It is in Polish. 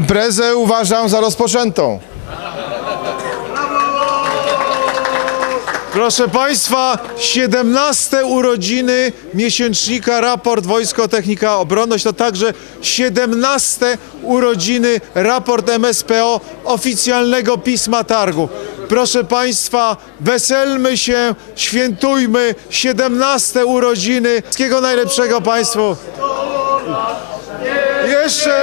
Imprezę uważam za rozpoczętą. Proszę Państwa, 17 urodziny miesięcznika Raport Wojsko Technika Obronność to także 17 urodziny raport MSPO oficjalnego pisma targu. Proszę Państwa, weselmy się, świętujmy 17 urodziny. Wszystkiego najlepszego Państwu. Jeszcze